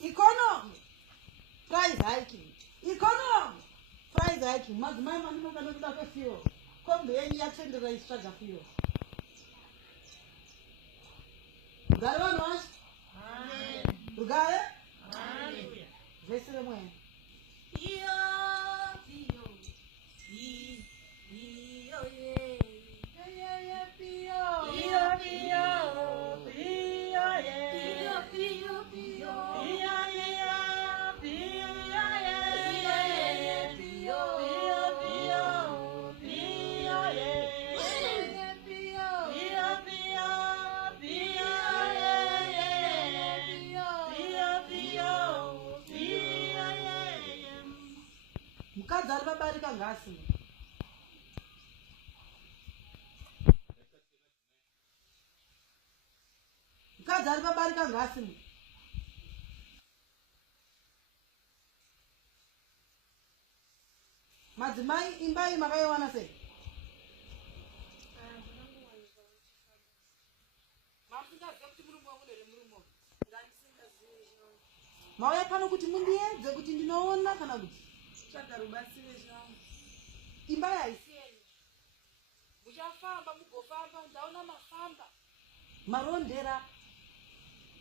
Economy, price hiking. Economy, price hiking. Madzimai maninoda nekuda kwefuel. Kombe yenyu yatendera isitsvaga fuel. Rugare vanhu vacho. Rugare. Vhesi remwe. Mukadzi ari vabarika ngasi. Mukadzi ari vabarika ngasi. Madzimai imba iyi makaiwana sei? Mauya pano kuti mundiedze kuti ndinoona kana kuti imba yaisi yenyu. Muchafamba mugofamba, ndaona mafamba marondera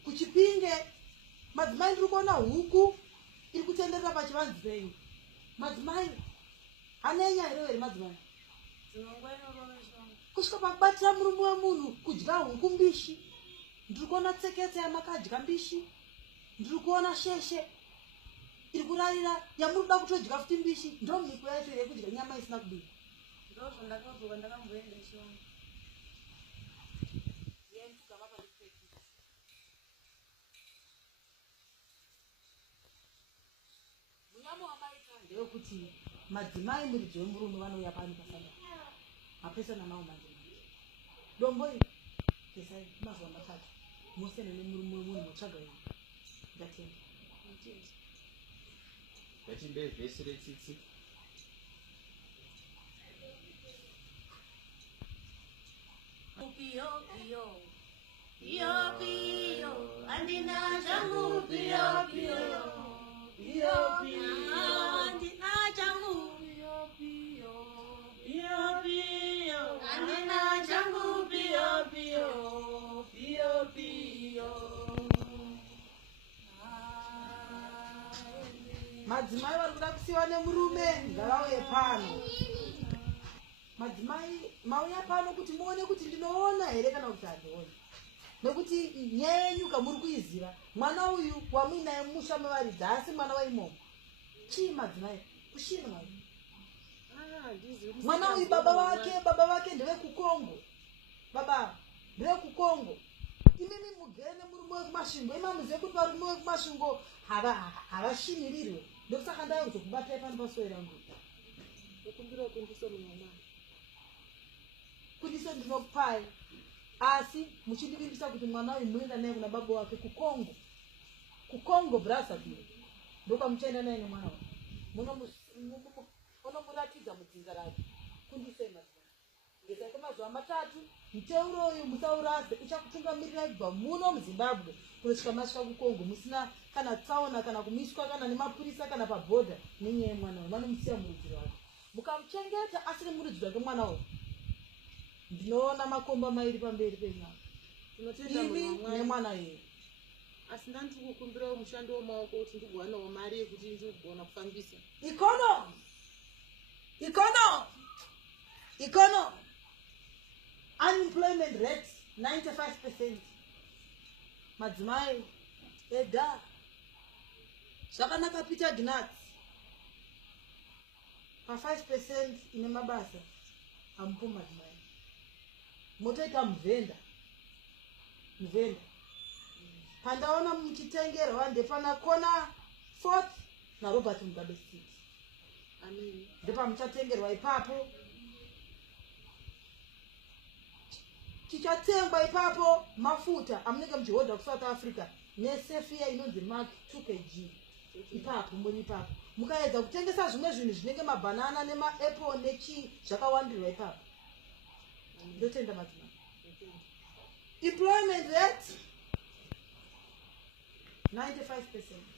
kuchipinge. Madzimai ndiri kuona huku iri kutenderera pachivanze penyu. Madzimai anenya here madzimai? Kusvika pakubatira murume wemunhu kudya huku mbishi. Ndiri kuona tseketse yamakadya mbishi. Ndiri kuona sheshe iri kurarira yamuruda kutodya futi mbishi. Ndo mhiko yacho yekudya nyama isina kubika. Ndozvo ndakabvuka ndakamboenda shoma. Munyama wamaita ndeyekuti madzimai muridzi wemurume vanouya pano pasanda. Mapesana nawo manje. Dombo iri kesai mazuva matatu. Musene nemurume wemunhu mutsvaga yenyu. Ndatenda. Vachimbe vhesi retsitsi. Pio pio pio pio andina changu pio pio pio pio andina changu pio pio pio pio andina changu pio pio pio pio. Madzimai vari kuda kusiyiwa nemurume ngavauye pano. Madzimai mauya pano kuti muone kuti ndinoona here kana kuti handioni. Nekuti nyaya yenyu kamuri kuiziva. Mwana uyu wamuinaye musha mevaridzi asi mwana waimomo. Chii madzimai? Kushinwa. Mwana uyu baba vake ndevekukongo. Baba ndevekukongo. Imimi mugere nemurume wekumasvingo. Imamuzive kuti varume wekumasvingo havashinirirwe. Ndokusaka ndauya kuzokubatai pano pasuo rangu. Ukumbira kundiso mwana. Kundiso ndinokupai. Asi muchindivimbisa kuti mwana uyu muenda naye kuna baba wake kukongo. Kukongo Brazzaville. Ndokamuchaenda naye nemwana wake. Munomuratidza mudzinza rake. Kundisei mazuva. Ngesaiko mazuva matatu muteuro uyu musaurase uchakutungamirira kubva muno muZimbabwe kusvika masvika kukongo musina kana tsaona kana kumiswa kana nemapurisa kana pabhodha nenyaya yemwana uyu. Vanomusiya murudzi rwake. Mukamuchengeta asiri murudzi rwake mwana uyu. Ndinoona makomba mairi pamberi penyama. Ivi nemwana uyu. Asi ndandiri kukumbira mushando wemaoko kuti ndigowanawo mari yekuti ndigona kufambisa. Economy. Unemployment rate 95%. Madzimai eda. Zvakanaka Peter Gnatz. Pa 5% ine mabasa. Amupo madzimai. Motoita muvenda. pandaona muchitengerwa ndepana kona 4th naRobert Mugabe Street. Amen. Ndepamuchatengerwa ipapo. Chichatengwa ipapo mafuta amunenge muchihodha kuSouth Africa nesefia inonzi Mark 2 kg. Ipapo muri ipapo. Mukaedza kutengesa zvimwe zvinhu zvinenge mabanana nemaapple nechi zvakawandirwa ipapo. Ndotenda madzimai. Employment rate 95%.